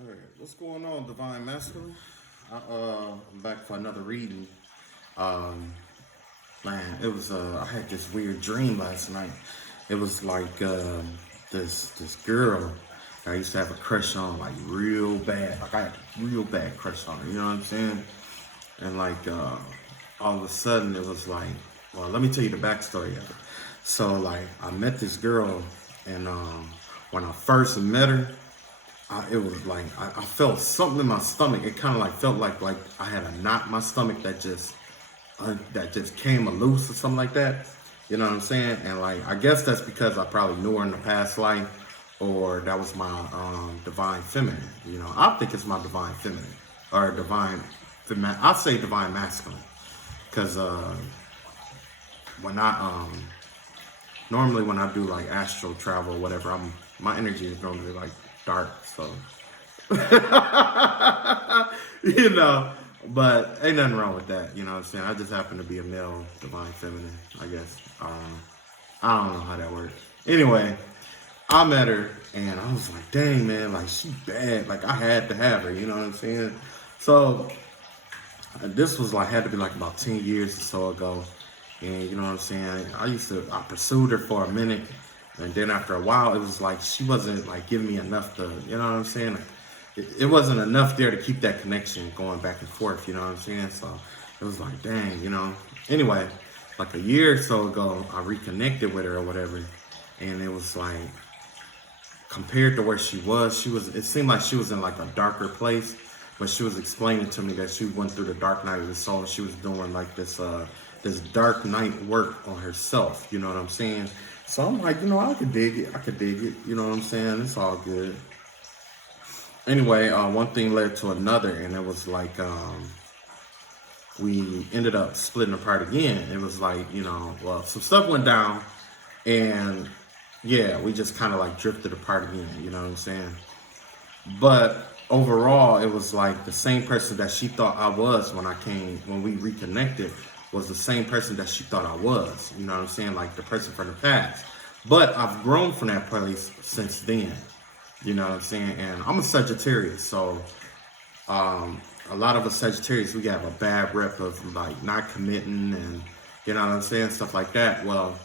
All right, what's going on, Divine Masculine? I'm back for another reading. Um, Man, it was I had this weird dream last night. It was like this girl I used to have a crush on, like real bad. Like I had a real bad crush on her. You know what I'm saying? And like all of a sudden, it was like, well, let me tell you the backstory of it. So like I met this girl, and when I first met her. It was like I felt something in my stomach. It kind of like felt like I had a knot in my stomach that just came loose or something like that. You know what I'm saying? And like I guess that's because I probably knew her in the past life, or that was my divine feminine. You know, I think it's my divine feminine or divine. I say divine masculine because when I normally when I do like astral travel or whatever, my energy is normally like dark, so you know, but ain't nothing wrong with that, you know what I'm saying? I just happen to be a male divine feminine, I guess. I don't know how that works. Anyway, I met her and I was like, dang man, like she bad. Like I had to have her, you know what I'm saying? So this was like had to be like about 10 years or so ago. And you know what I'm saying? I pursued her for a minute. And then after a while, it was like she wasn't like giving me enough to, you know what I'm saying? Like, it wasn't enough there to keep that connection going back and forth, you know what I'm saying? So it was like, dang, you know. Anyway, like a year or so ago, I reconnected with her or whatever. And it was like, compared to where it seemed like she was in like a darker place. But she was explaining to me that she went through the dark night of the soul. She was doing like this dark night work on herself, you know what I'm saying? So I'm like, you know, I could dig it. I could dig it. You know what I'm saying? It's all good. Anyway, one thing led to another, and it was like we ended up splitting apart again. It was like, you know, well, some stuff went down, and yeah, we just kind of like drifted apart again. You know what I'm saying? But overall, it was like the same person that she thought I was when we reconnected was the same person that she thought I was. You know what I'm saying? Like the person from the past. But I've grown from that place since then. You know what I'm saying? And I'm a Sagittarius, so a lot of us Sagittarius, we have a bad rep of like not committing and you know what I'm saying, stuff like that. Well,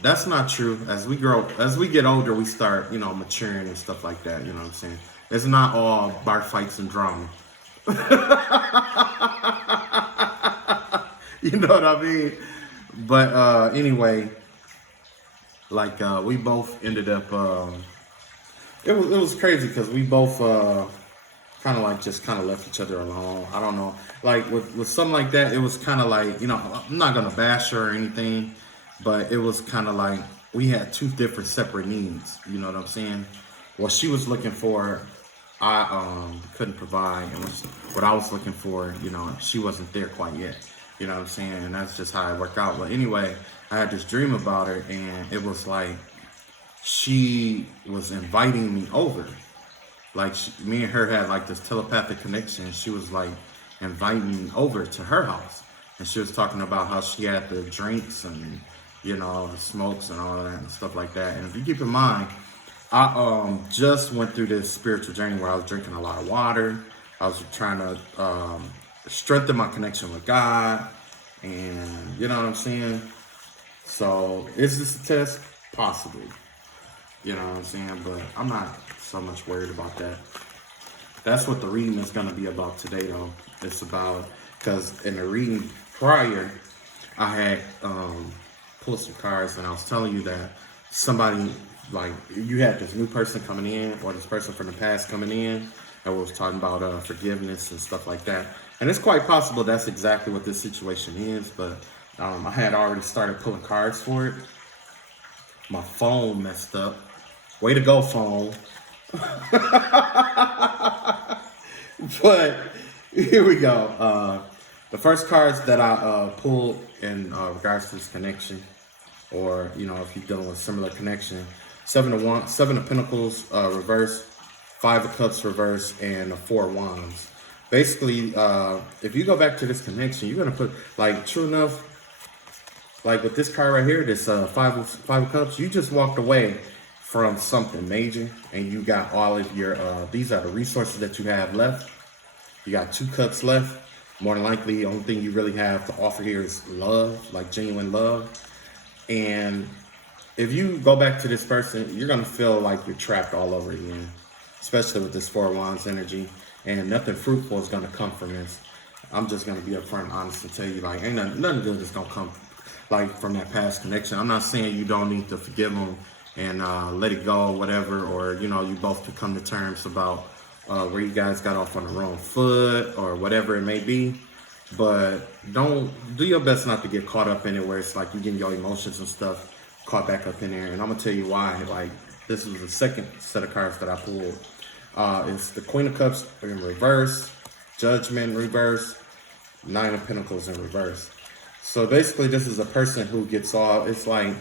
that's not true. As we get older, we start, you know, maturing and stuff like that. You know what I'm saying? It's not all bar fights and drama. You know what I mean? But anyway, like we both ended up. It was crazy because we both kind of like just kind of left each other alone. I don't know. Like with something like that, it was kind of like, you know, I'm not gonna bash her or anything, but it was kind of like we had two different separate needs. You know what I'm saying? What she was looking for, I couldn't provide, and what I was looking for, you know, she wasn't there quite yet. You know what I'm saying? And that's just how it worked out. But anyway, I had this dream about her, and it was like she was inviting me over. Like me and her had like this telepathic connection. She was like inviting me over to her house, and she was talking about how she had the drinks and you know the smokes and all of that and stuff like that. And if you keep in mind, I just went through this spiritual journey where I was drinking a lot of water. I was trying to strengthen my connection with God, and you know what I'm saying. So is this a test? Possibly. You know what I'm saying? But I'm not so much worried about that. That's what the reading is going to be about today, though. It's about, because in the reading prior, I had pulled some cards and I was telling you that somebody, like, you had this new person coming in or this person from the past coming in and was talking about forgiveness and stuff like that. And it's quite possible that's exactly what this situation is, but I had already started pulling cards for it. My phone messed up. Way to go, phone. But here we go. The first cards that I pulled in regards to this connection, or you know, if you're dealing with similar connection, Seven of Pentacles reverse, Five of Cups reverse, and the Four of Wands. Basically, if you go back to this connection, you're gonna put like true enough. Like with this card right here, this five of Cups, you just walked away from something major, and you got all of your, these are the resources that you have left. You got 2 cups left. More than likely, the only thing you really have to offer here is love, like genuine love. And if you go back to this person, you're gonna feel like you're trapped all over again, especially with this 4 of Wands energy. And nothing fruitful is gonna come from this. I'm just gonna be upfront and honest and tell you, like, ain't nothing good is gonna come, like, from that past connection. I'm not saying you don't need to forgive them and let it go, whatever, or you both could come to terms about where you guys got off on the wrong foot or whatever it may be. But don't do your best not to get caught up in it where it's like you getting your emotions and stuff caught back up in there. And I'm gonna tell you why. Like, this is the second set of cards that I pulled. It's the Queen of Cups in reverse, Judgment in reverse, 9 of Pentacles in reverse. So basically, this is a person who gets all. It's like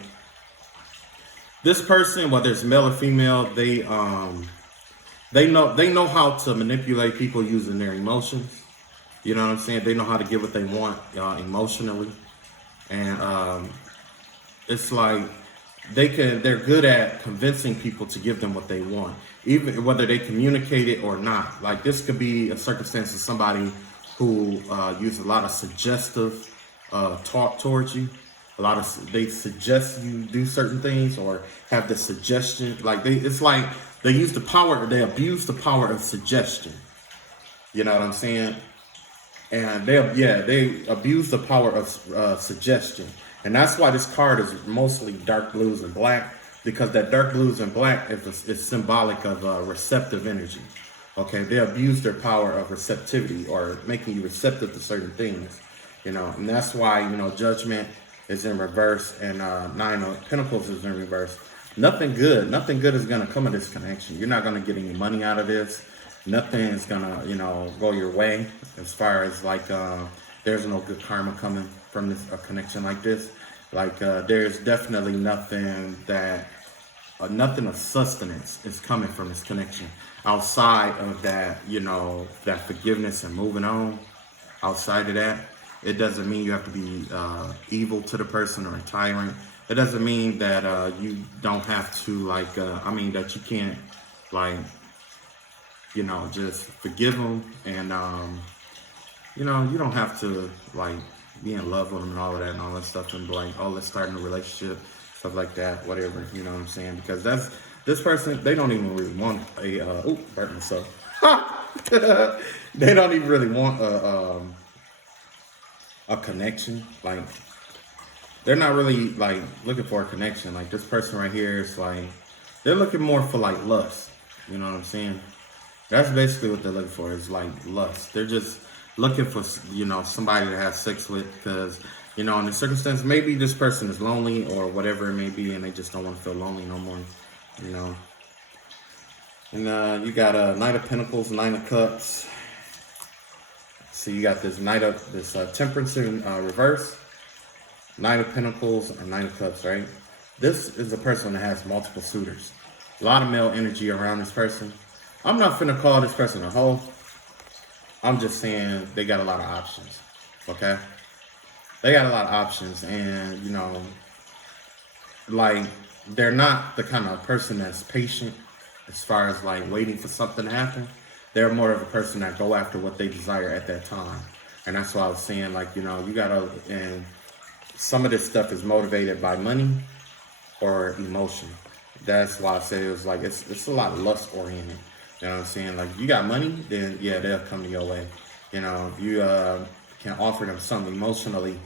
this person, whether it's male or female, they know how to manipulate people using their emotions. You know what I'm saying? They know how to get what they want emotionally, and it's like they're good at convincing people to give them what they want, even whether they communicate it or not. Like, this could be a circumstance of somebody who uses a lot of suggestive talk towards you. They suggest you do certain things or have the suggestion. Like, it's like they abuse the power of suggestion. You know what I'm saying? And they abuse the power of suggestion. And that's why this card is mostly dark blues and black, because that dark blues and black is symbolic of receptive energy. Okay, they abuse their power of receptivity or making you receptive to certain things. And that's why, Judgment is in reverse and 9 of Pentacles is in reverse. Nothing good is going to come of this connection. You're not going to get any money out of this. Nothing is gonna, go your way as far as like there's no good karma coming from this connection like this. Like there's definitely nothing nothing of sustenance is coming from this connection outside of that, that forgiveness and moving on. Outside of that, it doesn't mean you have to be evil to the person or a tyrant. It doesn't mean that you don't have to that you can't just forgive them, and you don't have to be in love with them and all of that and all that stuff, and let's start in a relationship, stuff like that, whatever, you know what I'm saying? Because this person, they don't even really want burnt myself. They don't even really want a connection. Like, they're not really looking for a connection. Like, this person right here is they're looking more for lust. You know what I'm saying? That's basically what they're looking for, is lust. They're just looking for, somebody to have sex with, because, in the circumstance, maybe this person is lonely or whatever it may be, and they just don't want to feel lonely no more, And you got a Knight of Pentacles, 9 of Cups. So you got this Temperance in reverse, 9 of Pentacles, and 9 of Cups, right? This is a person that has multiple suitors. A lot of male energy around this person. I'm not finna call this person a hoe. I'm just saying they got a lot of options, okay? They got a lot of options, and, they're not the kind of person that's patient as far as, waiting for something to happen. They're more of a person that go after what they desire at that time. And that's why I was saying, you gotta, and some of this stuff is motivated by money or emotion. That's why I said it was it's a lot lust oriented. You know what I'm saying? If you got money, then yeah, they'll come to your way. If you can offer them something emotionally,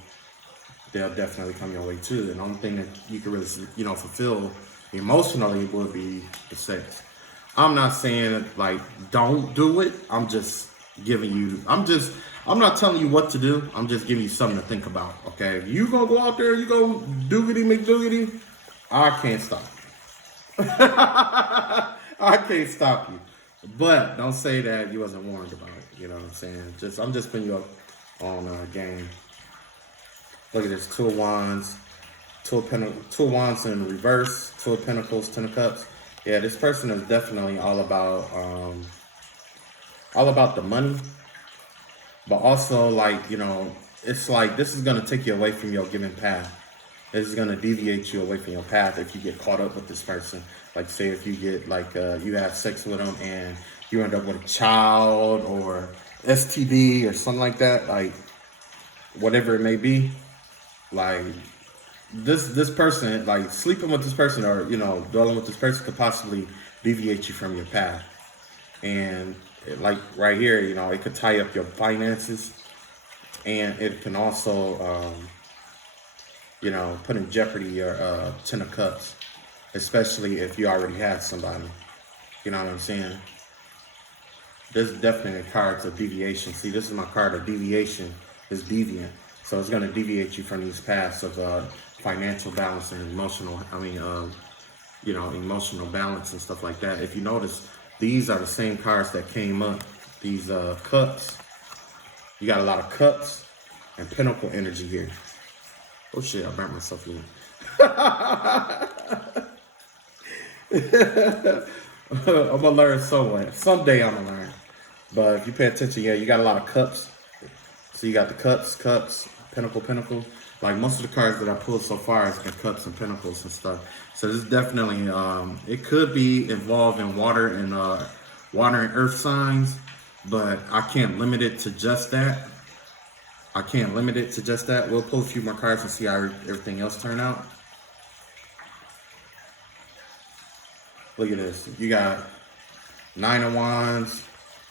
they'll definitely come your way too. And the only thing that you can really, fulfill emotionally would be the sex. I'm not saying don't do it. I'm just giving you, I'm not telling you what to do. I'm just giving you something to think about. Okay, if you gonna go out there, you gonna doogity McDoogity, I can't stop you. I can't stop you. But don't say that you wasn't warned about it. You know what I'm saying? I'm just putting you up on game. Look at this: 2 of Wands, 2 of Wands in reverse, 2 of Pentacles, 10 of Cups. Yeah, this person is definitely all about the money, but also it's this is gonna take you away from your giving path. It's going to deviate you away from your path if you get caught up with this person. Like, say if you get like you have sex with them and you end up with a child or STD or something like that, like whatever it may be, like this person, like sleeping with this person or dwelling with this person could possibly deviate you from your path. And like right here, it could tie up your finances, and it can also put in jeopardy your 10 of cups, especially if you already have somebody. You know what I'm saying? This is definitely a card of deviation. See, this is my card of deviation. It's deviant. So it's going to deviate you from these paths of financial balance and emotional balance and stuff like that. If you notice, these are the same cards that came up. These cups. You got a lot of cups and pentacle energy here. Oh shit, I burnt myself in. I'm gonna learn somewhere. Someday I'm gonna learn. But if you pay attention, yeah, you got a lot of cups. So you got the cups, pentacle. Like most of the cards that I pulled so far has been cups and pentacles and stuff. So this is definitely, it could be involved in water and earth signs, but I can't limit it to just that. We'll pull a few more cards and see how everything else turn out. Look at this. You got 9 of Wands,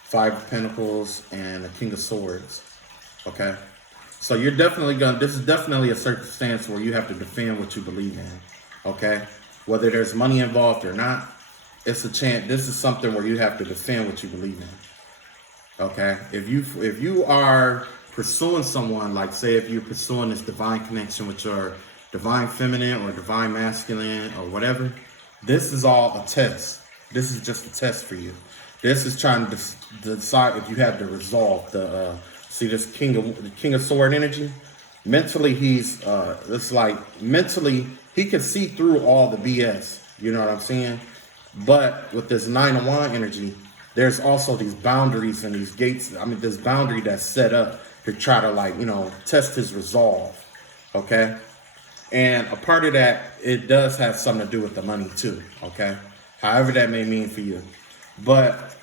5 of Pentacles, and a King of Swords. Okay? So you're definitely this is definitely a circumstance where you have to defend what you believe in. Okay? Whether there's money involved or not, it's a chance. This is something where you have to defend what you believe in. Okay? If you are pursuing someone, like say if you're pursuing this divine connection with your divine feminine or divine masculine or whatever, this is all a test. This is just a test for you. This is trying to decide if you have the resolve. See this King of Sword energy. Mentally, it's like mentally he can see through all the BS. You know what I'm saying? But with this 9 of Wands energy, there's also these boundaries and these gates. I mean, this boundary that's set up to try to test his resolve. Okay. And a part of that, it does have something to do with the money too, okay? However that may mean for you. But,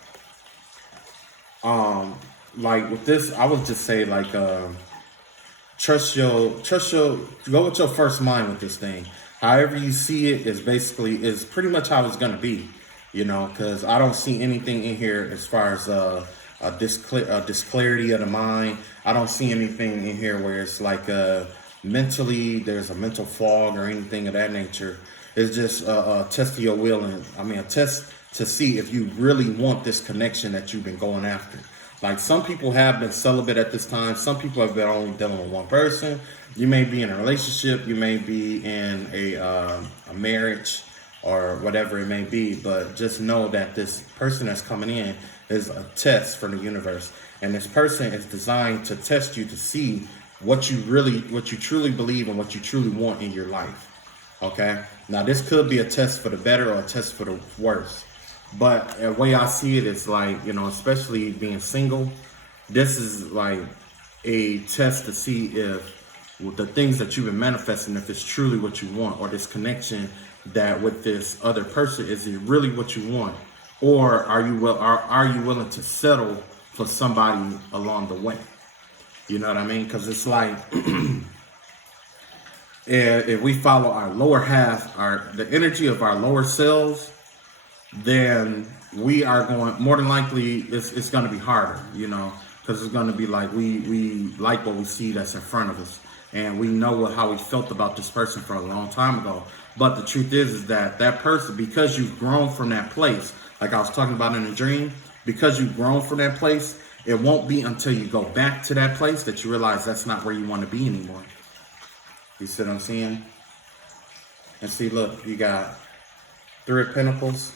like with this, I would just say go with your first mind with this thing. However you see it is pretty much how it's going to be, because I don't see anything in here as far as a disclarity of the mind. I don't see anything in here where it's like mentally there's a mental fog or anything of that nature. It's just a test of your will, and a test to see if you really want this connection that you've been going after. Like some people have been celibate at this time. Some people have been only dealing with one person. You may be in a relationship. You may be in a marriage or whatever it may be. But just know that this person that's coming in is a test from the universe. And this person is designed to test you to see what you truly believe and what you truly want in your life. Okay? Now, this could be a test for the better or a test for the worse. But the way I see it is especially being single, this is like a test to see if the things that you've been manifesting, if it's truly what you want, or this connection that with this other person, is it really what you want? Or are you willing to settle for somebody along the way? You know what I mean? Because it's like, if we follow our lower half, the energy of our lower selves, then we are going, more than likely, it's going to be harder, because it's going to be like we like what we see that's in front of us. And we know how we felt about this person for a long time ago. But the truth is that person, because you've grown from that place, like I was talking about in a dream, because you've grown from that place, it won't be until you go back to that place that you realize that's not where you want to be anymore. You see what I'm saying? And see, look, you got 3 of Pentacles,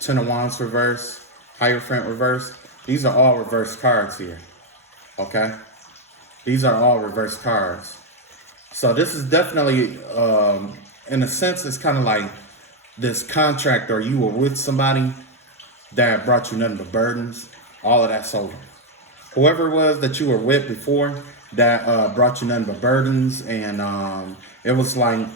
10 of Wands reverse, Hierophant reverse. These are all reverse cards here. Okay? These are all reverse cards. So this is definitely, in a sense, it's kind of like this contract, or you were with somebody that brought you nothing but burdens. All of that's over. Whoever it was that you were with before, that brought you nothing but burdens. And it was like,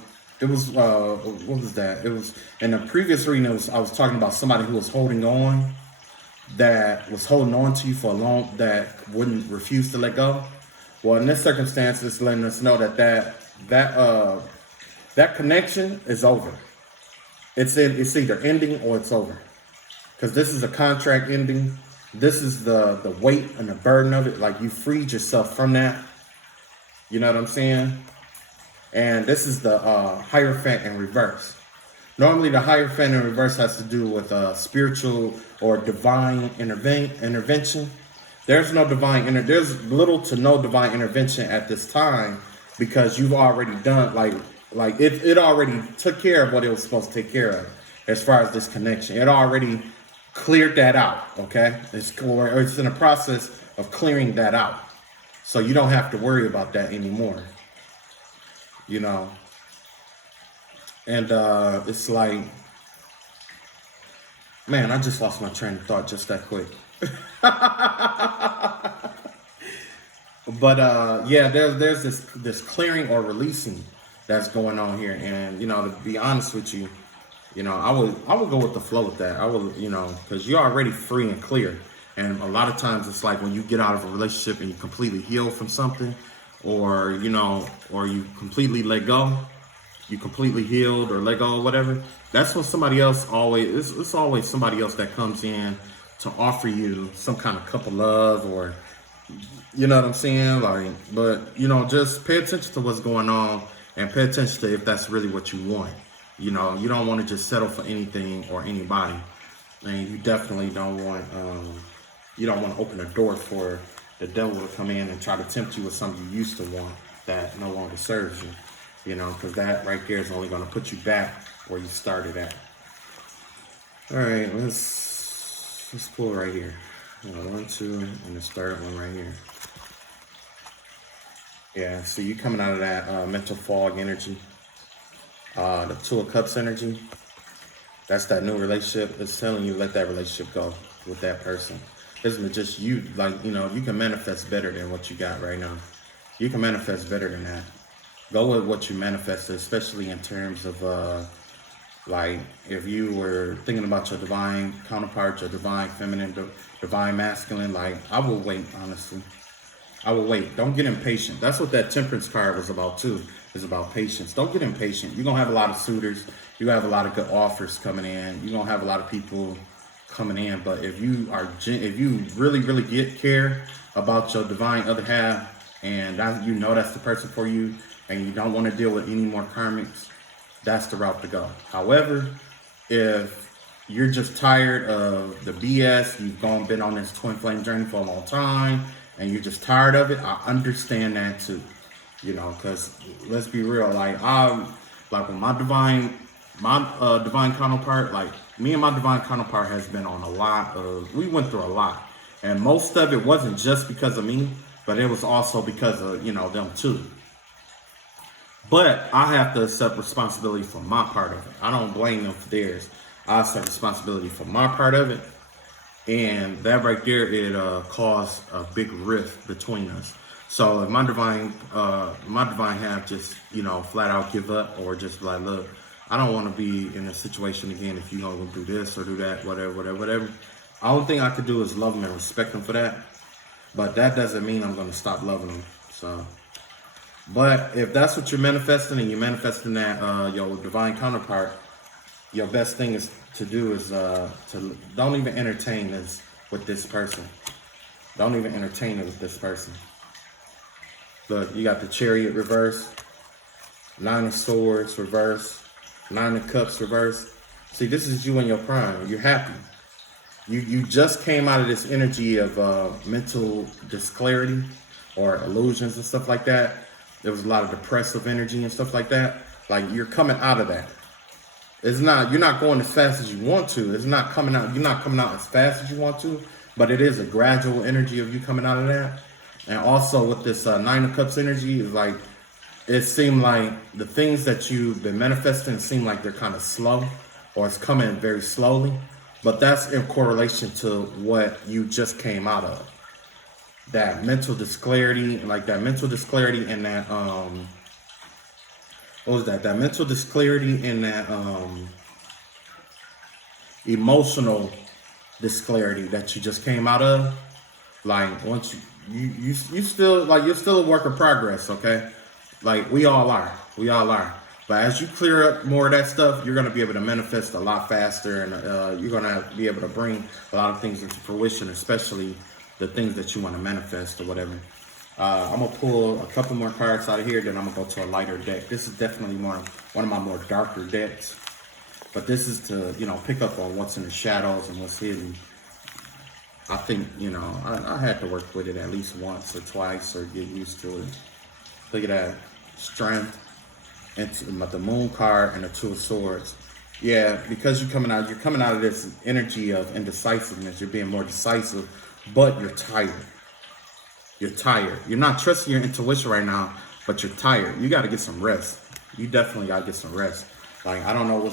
it was, what was that? It was, in the previous reading, I was talking about somebody who was holding on, that was holding on to you for a long, that wouldn't refuse to let go. Well, in this circumstance, it's letting us know that that connection is over. It's either ending or it's over, because this is a contract ending. This is the weight and the burden of it. Like, you freed yourself from that. You know what I'm saying? And this is the Hierophant in reverse. Normally, the Hierophant in reverse has to do with spiritual or divine intervention. There's no there's little to no divine intervention at this time, because you've already done, like it already took care of what it was supposed to take care of as far as this connection. It already cleared that out, okay? It's in the process of clearing that out. So you don't have to worry about that anymore, you know? And it's like, man, I just lost my train of thought just that quick. But yeah, there's this clearing or releasing that's going on here. And, you know, to be honest with you, you know, I would go with the flow with that. I would, you know, because you're already free and clear. And a lot of times it's like when you get out of a relationship and you completely heal from something, or, you know, or you completely let go, you completely healed or let go or whatever, that's when somebody else it's always somebody else that comes in to offer you some kind of cup of love, or, you know what I'm saying? Like, but, you know, just pay attention to what's going on, and pay attention to if that's really what you want. You know, you don't want to just settle for anything or anybody. And you definitely don't want, you don't want to open a door for the devil to come in and try to tempt you with something you used to want that no longer serves you. You know, because that right there is only going to put you back where you started at. All right, let's pull right here. 1, 2, and this third one right here. Yeah, see, you coming out of that mental fog energy, the Two of Cups energy. That's that new relationship. It's telling you, let that relationship go with that person. Isn't it just you? Like, you know, you can manifest better than what you got right now. You can manifest better than that. Go with what you manifested, especially in terms of, like, if you were thinking about your divine counterpart, your divine feminine, divine masculine, like, I will wait, honestly. I will wait. Don't get impatient. That's what that Temperance card was about, too. It's about patience. Don't get impatient. You're going to have a lot of suitors. You're going to have a lot of good offers coming in. You're going to have a lot of people coming in. But if you really, really care about your divine other half, and you know that's the person for you, and you don't want to deal with any more karmics, that's the route to go. However, if you're just tired of the BS, you've been on this twin flame journey for a long time, and you're just tired of it, I understand that too. You know, because let's be real, like with my divine counterpart, like me and my divine counterpart has been on we went through a lot, and most of it wasn't just because of me, but it was also because of, you know, them too. But I have to accept responsibility for my part of it. I don't blame them for theirs. I accept responsibility for my part of it. And that right there, it caused a big rift between us. So if my divine half just, you know, flat out give up, or just like, look, I don't want to be in a situation again if you're going to do this or do that, whatever. The only thing I could do is love them and respect them for that. But that doesn't mean I'm going to stop loving them. So, but if that's what you're manifesting, and you're manifesting that your divine counterpart, your best thing to do is to don't even entertain this with this person. Don't even entertain it with this person. Look, you got the Chariot reverse, 9 of Swords reverse, 9 of Cups reverse. See, this is you in your prime. You're happy. You just came out of this energy of mental disclarity or illusions and stuff like that. There was a lot of depressive energy and stuff like that. Like, you're coming out of that. You're not going as fast as you want to. You're not coming out as fast as you want to, but it is a gradual energy of you coming out of that. And also with this 9 of Cups energy, is like, it seemed like the things that you've been manifesting seem like they're kind of slow, or it's coming very slowly. But that's in correlation to what you just came out of. that mental disclarity, like that mental disclarity and that what was that? That mental disclarity and that emotional disclarity that you just came out of. Like once you still like you're still a work of progress, okay? Like we all are. We all are. But as you clear up more of that stuff, you're going to be able to manifest a lot faster, and you're going to be able to bring a lot of things into fruition, especially the things that you want to manifest or whatever. I'm going to pull a couple more cards out of here, then I'm going to go to a lighter deck. This is definitely one of my more darker decks. But this is to, pick up on what's in the shadows and what's hidden. I think, I had to work with it at least once or twice or get used to it. Look at that. Strength. And the Moon card and the Two of Swords. Yeah, because you're coming out of this energy of indecisiveness. You're being more decisive, but you're tired. You're tired. You're not trusting your intuition right now, but you're tired. You got to get some rest. You definitely got to get some rest. Like, I don't know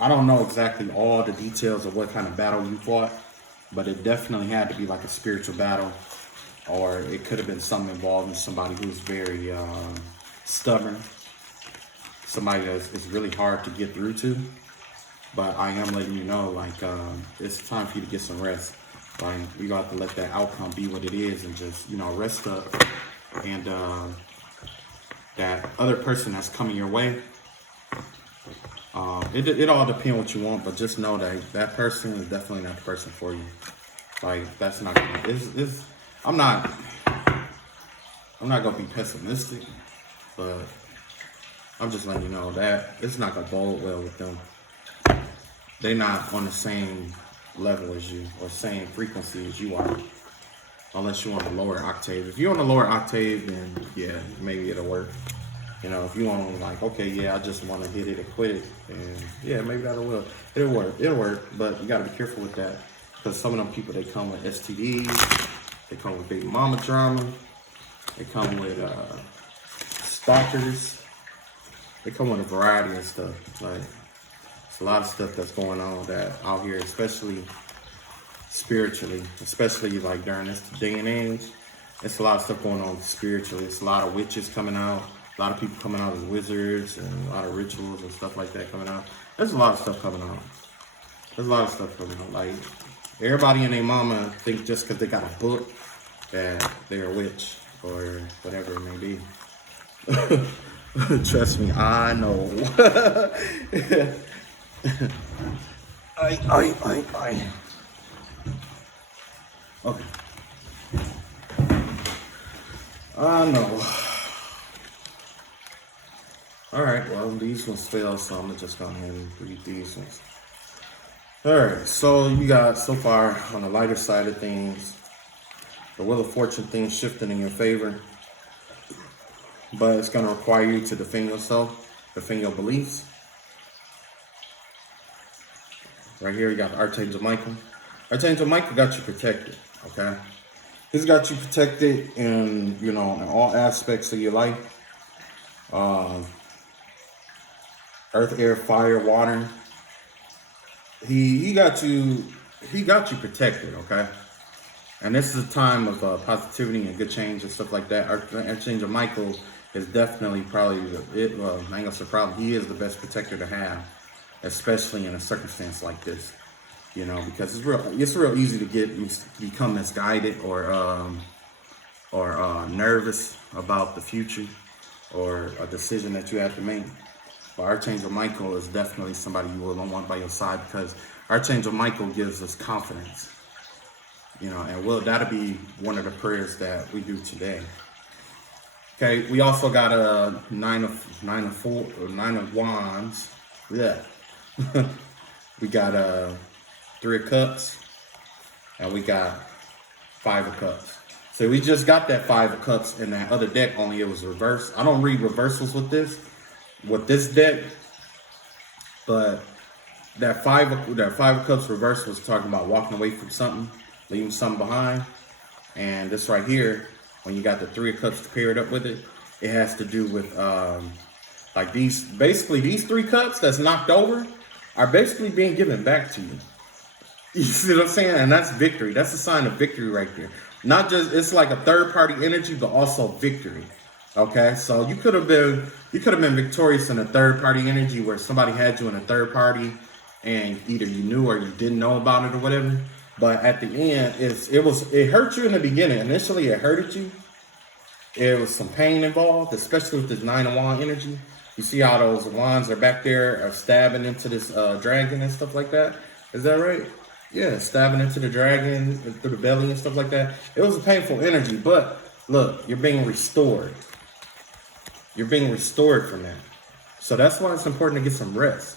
I don't know exactly all the details of what kind of battle you fought, but it definitely had to be like a spiritual battle, or it could have been something involving somebody who's very stubborn. Somebody that is really hard to get through to. But I am letting you know, like, it's time for you to get some rest. Like, you got to let that outcome be what it is and just, rest up. And that other person that's coming your way, it all depends what you want, but just know that that person is definitely not the person for you. Like, that's not gonna, I'm not gonna be pessimistic, but I'm just letting you know that it's not gonna bode well with them. They're not on the same level as you or same frequency as you are, unless you're on the lower octave. If you're on the lower octave, then yeah, maybe it'll work. If you want to, like, okay, yeah, I just want to hit it and quit it, and yeah, maybe that'll work. It'll work, but you got to be careful with that, because some of them people, they come with STDs, they come with baby mama drama, they come with stalkers, they come with a variety of stuff. Like, it's a lot of stuff that's going on that out here, especially spiritually, especially like during this day and age. It's a lot of stuff going on spiritually. It's a lot of witches coming out. A lot of people coming out as wizards and a lot of rituals and stuff like that coming out. There's a lot of stuff coming out. There's a lot of stuff coming out. Like, everybody and their mama think just because they got a book that they're a witch or whatever it may be. Trust me, I know. I. Okay. I know. Alright, well, these ones failed, so I'm just going to go ahead and read these ones. Alright, so you got, so far, on the lighter side of things, the Wheel of Fortune thing shifting in your favor, but it's going to require you to defend yourself, defend your beliefs. Right here, you got Archangel Michael. Archangel Michael got you protected, okay? He's got you protected in, in all aspects of your life. Earth, air, fire, water. He got you protected, okay? And this is a time of positivity and good change and stuff like that. Archangel Michael is definitely probably I ain't gonna say probably, he is the best protector to have, especially in a circumstance like this. Because it's real easy to become misguided or nervous about the future or a decision that you have to make. But Archangel Michael is definitely somebody you will want by your side, because Archangel Michael gives us confidence. And that'll be one of the prayers that we do today. Okay, we also got a nine of wands. Yeah. We got 3 of cups, and we got 5 of cups. So we just got that 5 of cups in that other deck, only it was reversed. I don't read reversals with this deck, but that 5 of cups reverse was talking about walking away from something, leaving something behind. And this right here, when you got the 3 of cups paired up with it, it has to do with like these 3 cups that's knocked over are basically being given back to you. You see what I'm saying? And that's victory. That's a sign of victory right there. Not just, it's like a third party energy, but also victory. Okay, so you could have been victorious in a third party energy where somebody had you in a third party, and either you knew or you didn't know about it or whatever. But at the end, it hurt you in the beginning. Initially, it hurted you. There was some pain involved, especially with this Nine of Wands energy. You see how those wands are back there, are stabbing into this dragon and stuff like that. Is that right? Yeah, stabbing into the dragon, through the belly and stuff like that. It was a painful energy, but look, you're being restored. You're being restored from that. So that's why it's important to get some rest.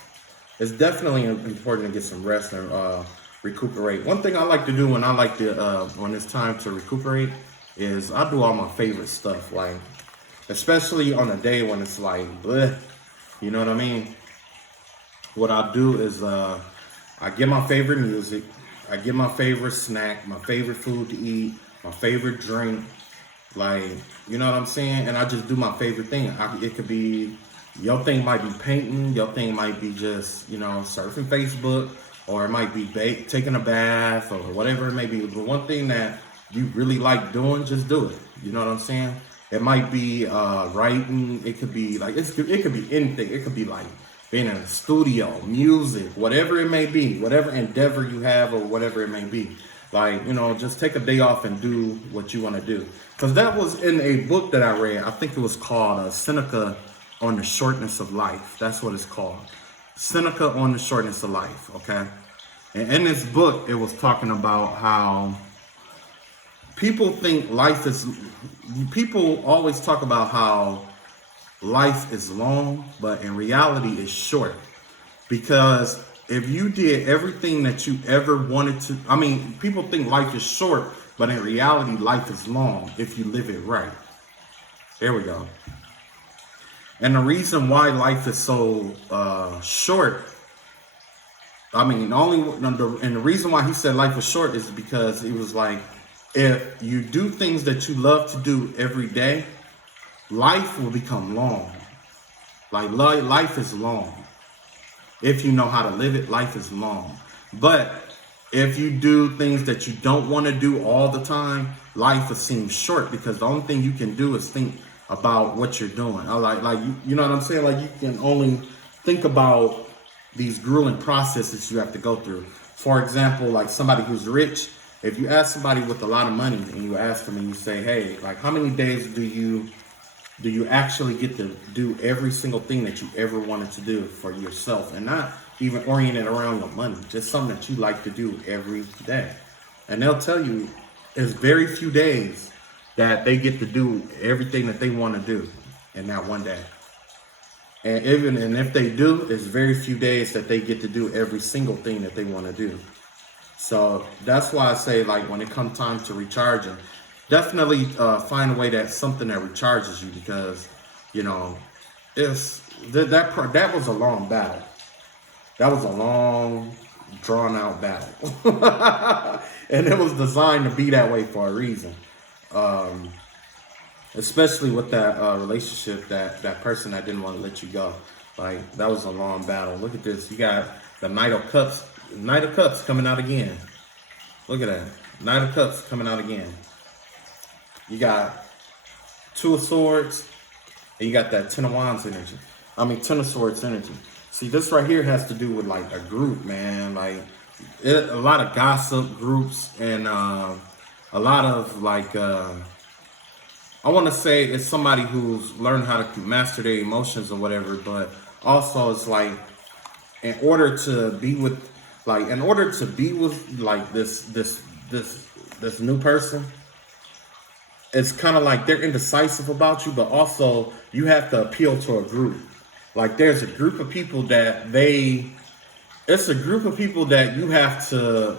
It's definitely important to get some rest and recuperate. One thing I like to do when it's time to recuperate is I do all my favorite stuff, like especially on a day when it's like bleh, you know what I mean? What I do is I get my favorite music, I get my favorite snack, my favorite food to eat, my favorite drink, like, you know what I'm saying? And I just do my favorite thing. It could be, your thing might be painting, your thing might be just, surfing Facebook, or it might be taking a bath or whatever it may be. But one thing that you really like doing, just do it. You know what I'm saying? It might be writing. It could be like, it could be anything. It could be like being in a studio, music, whatever it may be, whatever endeavor you have or whatever it may be. Like, just take a day off and do what you want to do. Because that was in a book that I read. I think it was called Seneca on the Shortness of Life. That's what it's called. Seneca on the Shortness of Life, okay? And in this book, it was talking about how people always talk about how life is long, but in reality it's short. Because if you did everything that you ever wanted to, people think life is short, but in reality, life is long if you live it right. There we go. And the reason why life is so short, and the reason why he said life is short is because he was like, if you do things that you love to do every day, life will become long. Like life is long. If you know how to live it, life is long. But if you do things that you don't want to do all the time, life will seem short, because the only thing you can do is think about what you're doing. You know what I'm saying? Like, you can only think about these grueling processes you have to go through. For example, like somebody who's rich, if you ask somebody with a lot of money and you ask them and you say, hey, like, how many days do you actually get to do every single thing that you ever wanted to do for yourself, and not even oriented around your money, just something that you like to do every day? And they'll tell you it's very few days that they get to do everything that they want to do in that one day. And if they do, it's very few days that they get to do every single thing that they want to do. So that's why I say, like, when it comes time to recharging, definitely find a way that's something that recharges you, because that was a long battle. That was a long, drawn out battle. And it was designed to be that way for a reason. Especially with that relationship, that person that didn't want to let you go. Like, that was a long battle. Look at this. You got the Knight of Cups coming out again. Look at that. Knight of Cups coming out again. You got Two of Swords, and you got that Ten of Wands energy. Ten of Swords energy. See, this right here has to do with, like, a group, man. Like, a lot of gossip groups, and a lot of, like, I want to say it's somebody who's learned how to master their emotions or whatever, but also it's like, in order to be with like this new person, it's kind of like they're indecisive about you, but also you have to appeal to a group. Like, there's a group of people that it's a group of people that you have to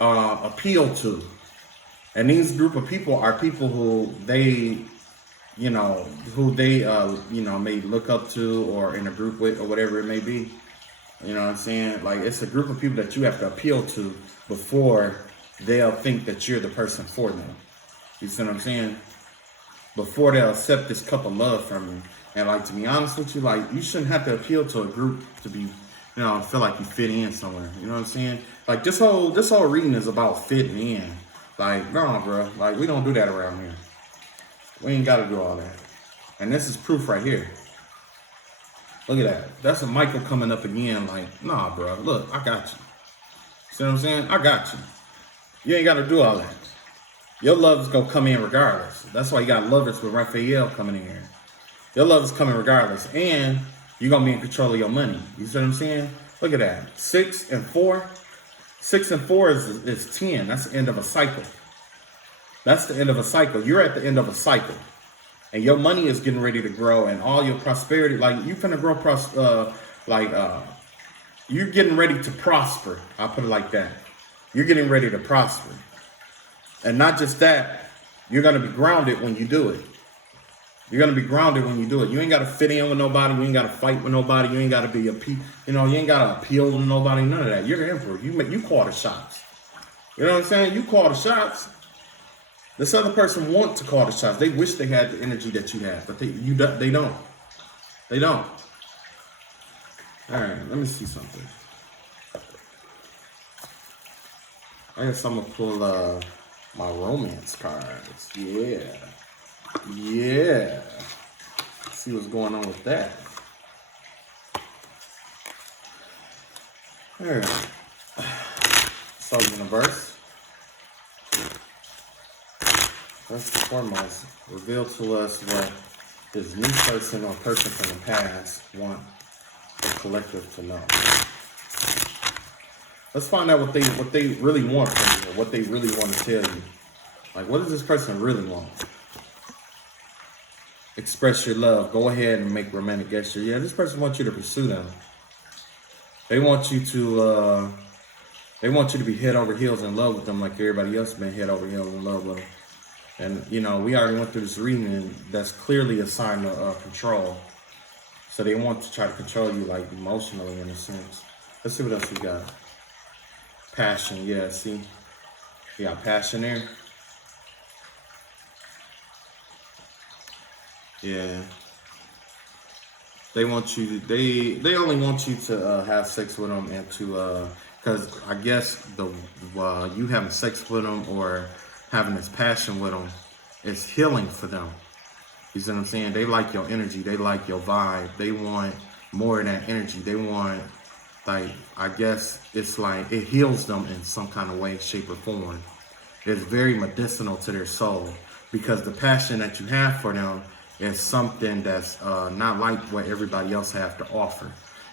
appeal to. And these group of people are people who they may look up to, or in a group with, or whatever it may be. You know what I'm saying? Like, it's a group of people that you have to appeal to before they'll think that you're the person for them. You see what I'm saying? Before they'll accept this cup of love from you. And, like, to be honest with you, like, you shouldn't have to appeal to a group to be, feel like you fit in somewhere. You know what I'm saying? Like, this whole reading is about fitting in. Like, no, bro. Like, we don't do that around here. We ain't got to do all that. And this is proof right here. Look at that. That's a Michael coming up again. Like, nah, bro. Look, I got you. See what I'm saying? I got you. You ain't got to do all that. Your love is going to come in regardless. That's why you got lovers with Raphael coming in here. Your love is coming regardless. And you're going to be in control of your money. You see what I'm saying? Look at that. 6 and 4. 6 and 4 is 10. That's the end of a cycle. That's the end of a cycle. You're at the end of a cycle. And your money is getting ready to grow. And all your prosperity, like you finna grow, you're getting ready to prosper. I'll put it like that. You're getting ready to prosper. And not just that, you're going to be grounded when you do it. You're going to be grounded when you do it. You ain't got to fit in with nobody. You ain't got to fight with nobody. You ain't got to be you ain't got to appeal to nobody. None of that. You're the emperor. You call the shots. You know what I'm saying? You call the shots. This other person wants to call the shots. They wish they had the energy that you have, but they don't. They don't. All right, let me see something. I guess I'm gonna pull my romance cards. Yeah. Let's see what's going on with that. All right. So, universe. First and foremost, reveal to us what this new person or person from the past want the collective to know. Let's find out what they really want from you, or what they really want to tell you. Like, what does this person really want? Express your love. Go ahead and make romantic gestures. Yeah, this person wants you to pursue them. They want you to be head over heels in love with them, like everybody else has been head over heels in love with them. And, we already went through this reading, and that's clearly a sign of control. So they want to try to control you, like, emotionally, in a sense. Let's see what else we got. Passion, yeah, see? We got passion there. Yeah. They want you, they only want you to have sex with them and to, because I guess you having sex with them or having this passion with them is healing for them. You see what I'm saying? They like your energy. They like your vibe. They want more of that energy. They want, like, I guess it's like it heals them in some kind of way, shape, or form. It's very medicinal to their soul because the passion that you have for them is something that's not like what everybody else have to offer.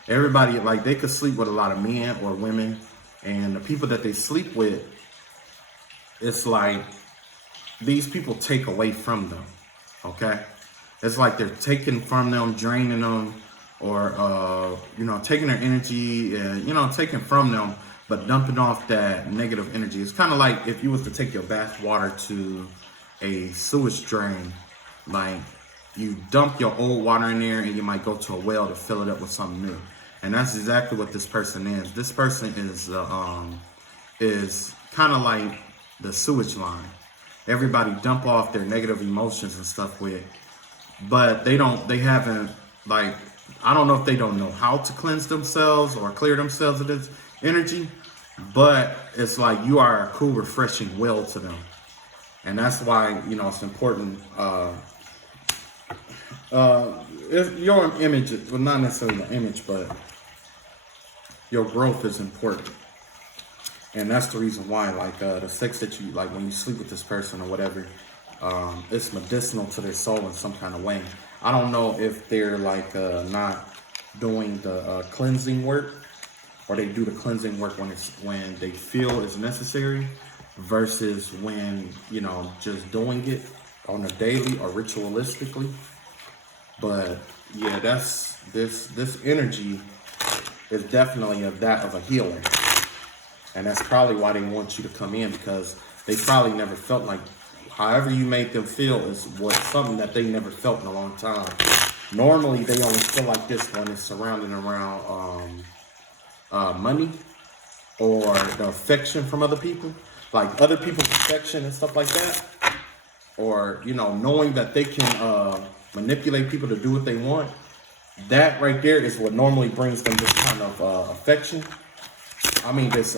Everybody, like, they could sleep with a lot of men or women, and the people that they sleep with, it's like these people take away from them, okay? It's like they're taking from them, draining them, or, taking their energy and, taking from them, but dumping off that negative energy. It's kind of like if you was to take your bath water to a sewage drain, like you dump your old water in there and you might go to a well to fill it up with something new. And that's exactly what this person is. This person is kind of like the sewage line. Everybody dump off their negative emotions and stuff with, but they haven't, like, I don't know if they don't know how to cleanse themselves or clear themselves of this energy, but it's like you are a cool, refreshing well to them. And that's why, it's important. If your image, well, not necessarily the image, but your growth is important. And that's the reason why, like, the sex that you, like, when you sleep with this person or whatever, it's medicinal to their soul in some kind of way. I don't know if they're, like, not doing the cleansing work, or they do the cleansing work when they feel it's necessary versus when, just doing it on a daily or ritualistically. But, yeah, this energy is definitely that of a healer. And that's probably why they want you to come in, because they probably never felt like, however you made them feel is something that they never felt in a long time. Normally, they only feel like this when it's surrounding around money or the affection from other people, like other people's affection and stuff like that. Or, knowing that they can manipulate people to do what they want. That right there is what normally brings them this kind of affection. I mean, this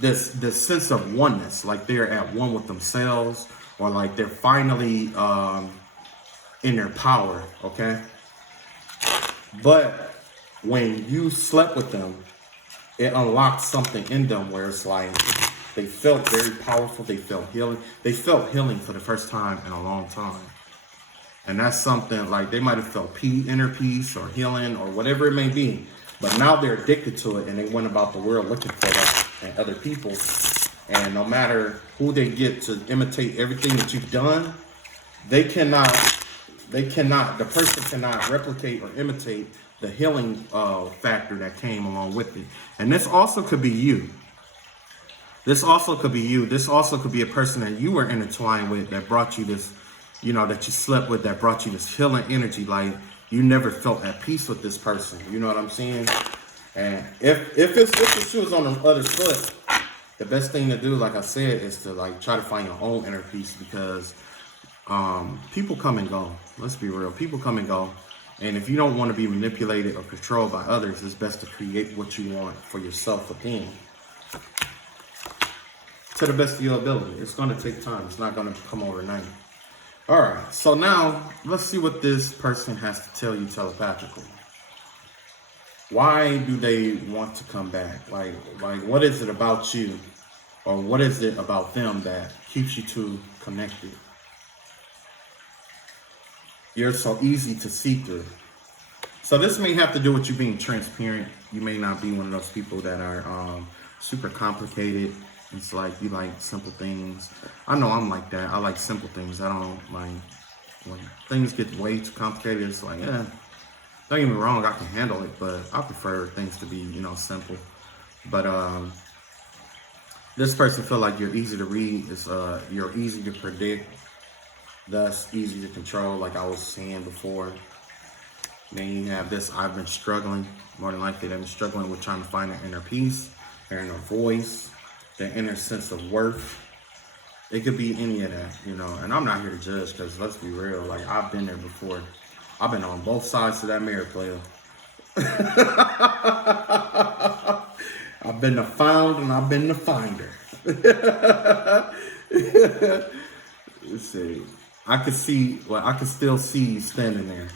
this sense of oneness, like they're at one with themselves, or like they're finally in their power, okay? But when you slept with them, it unlocked something in them where it's like they felt very powerful, they felt healing. They felt healing for the first time in a long time. And that's something like they might have felt inner peace or healing or whatever it may be. But now they're addicted to it, and they went about the world looking for that in other people. And no matter who they get to imitate everything that you've done, the person cannot replicate or imitate the healing factor that came along with it. And this also could be you. This also could be you. This also could be a person that you were intertwined with that brought you this, that you slept with, that brought you this healing energy. Like you never felt at peace with this person. You know what I'm saying? And if the shoe is on the other foot, the best thing to do, like I said, is to like try to find your own inner peace, because people come and go. Let's be real. People come and go. And if you don't want to be manipulated or controlled by others, it's best to create what you want for yourself within. To the best of your ability. It's going to take time. It's not going to come overnight. All right. So now let's see what this person has to tell you telepathically. Why do they want to come back? Like what is it about you, or what is it about them that keeps you two connected? You're so easy to see through. So this may have to do with you being transparent. You may not be one of those people that are super complicated. It's like you like simple things. I know I'm like that. I like simple things. I don't like when things get way too complicated. It's like, don't get me wrong, I can handle it, but I prefer things to be, simple. But this person feel like you're easy to read. You're easy to predict. Thus easy to control, like I was saying before. Then you have this, I've been struggling. More than likely, they've been struggling with trying to find their inner peace, their inner voice, their inner sense of worth. It could be any of that, And I'm not here to judge, because let's be real. Like, I've been there before. I've been on both sides of that mirror, player. I've been the found and I've been the finder. Let's see. I can still see you standing there.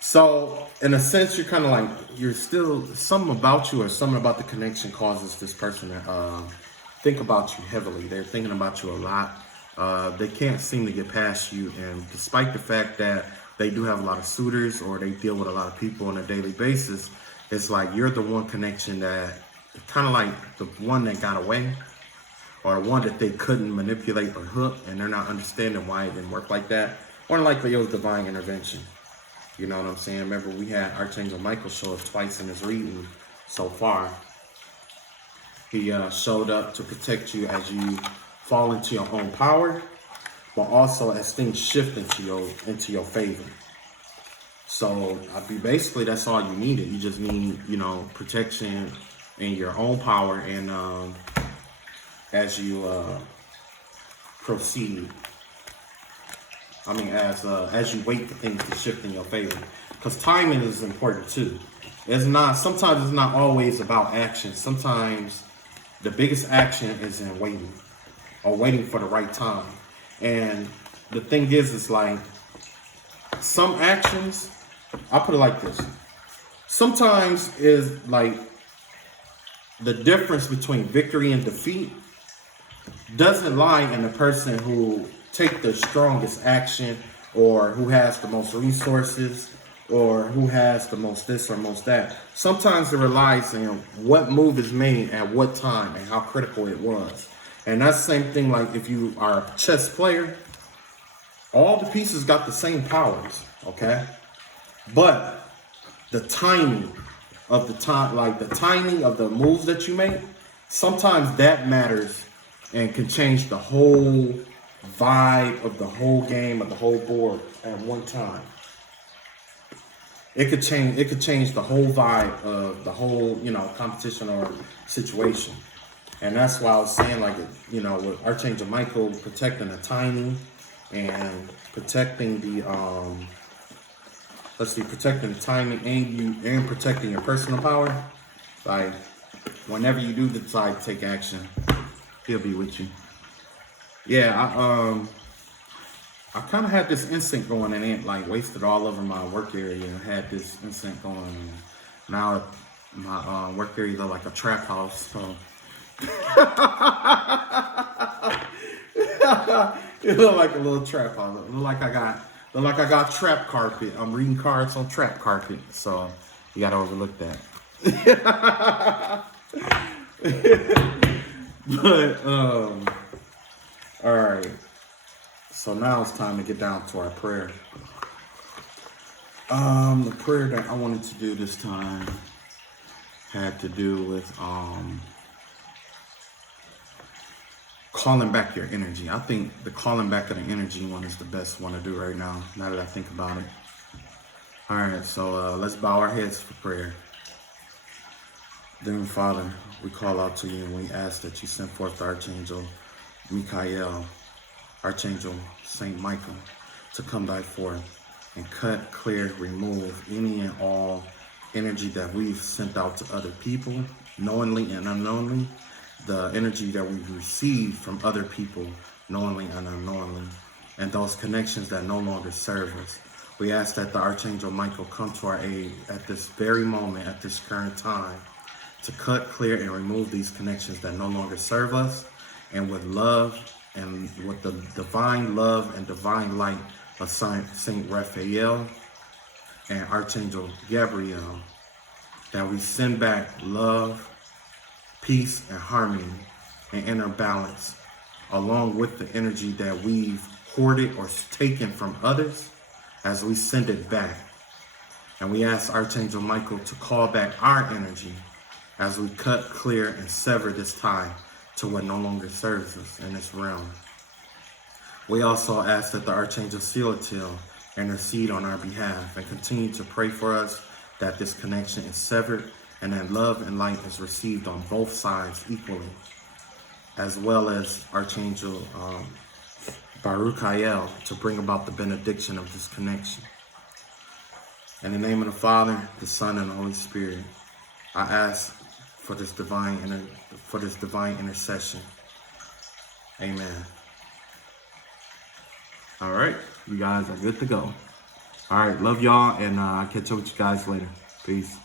So, in a sense, you're kind of like, you're still, something about you or something about the connection causes this person to think about you heavily. They're thinking about you a lot. They can't seem to get past you. And despite the fact that they do have a lot of suitors, or they deal with a lot of people on a daily basis, it's like you're the one connection that, kind of like the one that got away, or one that they couldn't manipulate or hook, and they're not understanding why it didn't work like that. Or like it was divine intervention. You know what I'm saying? Remember, we had Archangel Michael show up twice in his reading so far. He showed up to protect you as you fall into your own power, but also as things shift into your favor. So basically that's all you needed. You just need, protection in your own power, and as you proceed. As you wait for things to shift in your favor, because timing is important too. Sometimes it's not always about action. Sometimes the biggest action is in waiting, or waiting for the right time. And the thing is, it's like some actions, I'll put it like this. Sometimes is like the difference between victory and defeat doesn't lie in the person who take the strongest action, or who has the most resources, or who has the most this or most that. Sometimes it relies on what move is made at what time and how critical it was. And that's the same thing like if you are a chess player, all the pieces got the same powers, okay? But the timing of the timing of the moves that you make, sometimes that matters and can change the whole vibe of the whole game, of the whole board at one time. It could change the whole vibe of the whole, competition or situation. And that's why I was saying, like, with Archangel Michael protecting the timing and protecting the protecting the timing and protecting your personal power. Like, whenever you do decide to take action, he'll be with you. Yeah, I kind of had this instinct going, and it like wasted all over my work area. I had this instinct going, and now my work area look like a trap house. So it looked like a little trap house. It look like I got trap carpet. I'm reading cards on trap carpet, so you gotta overlook that. But all right. So now it's time to get down to our prayer. The prayer that I wanted to do this time had to do with calling back your energy. I think the calling back of the energy one is the best one to do right now that I think about it. All right, so let's bow our heads for prayer. Dear Father, we call out to you and we ask that you send forth the Archangel Michael, Archangel Saint Michael, to come thy forth and cut, clear, remove any and all energy that we've sent out to other people, knowingly and unknowingly, the energy that we've received from other people, knowingly and unknowingly, and those connections that no longer serve us. We ask that the Archangel Michael come to our aid at this very moment, at this current time, to cut, clear, and remove these connections that no longer serve us, and with love and with the divine love and divine light of Saint Raphael and Archangel Gabriel, that we send back love, peace, and harmony and inner balance, along with the energy that we've hoarded or taken from others, as we send it back. And we ask Archangel Michael to call back our energy as we cut, clear, and sever this tie to what no longer serves us in this realm. We also ask that the Archangel Ciatil intercede on our behalf and continue to pray for us that this connection is severed and that love and light is received on both sides equally, as well as Archangel Baruchael to bring about the benediction of this connection. In the name of the Father, the Son, and the Holy Spirit, I ask for this divine intercession. Amen. All right, you guys are good to go. All right, love y'all, and I'll catch up with you guys later. Peace.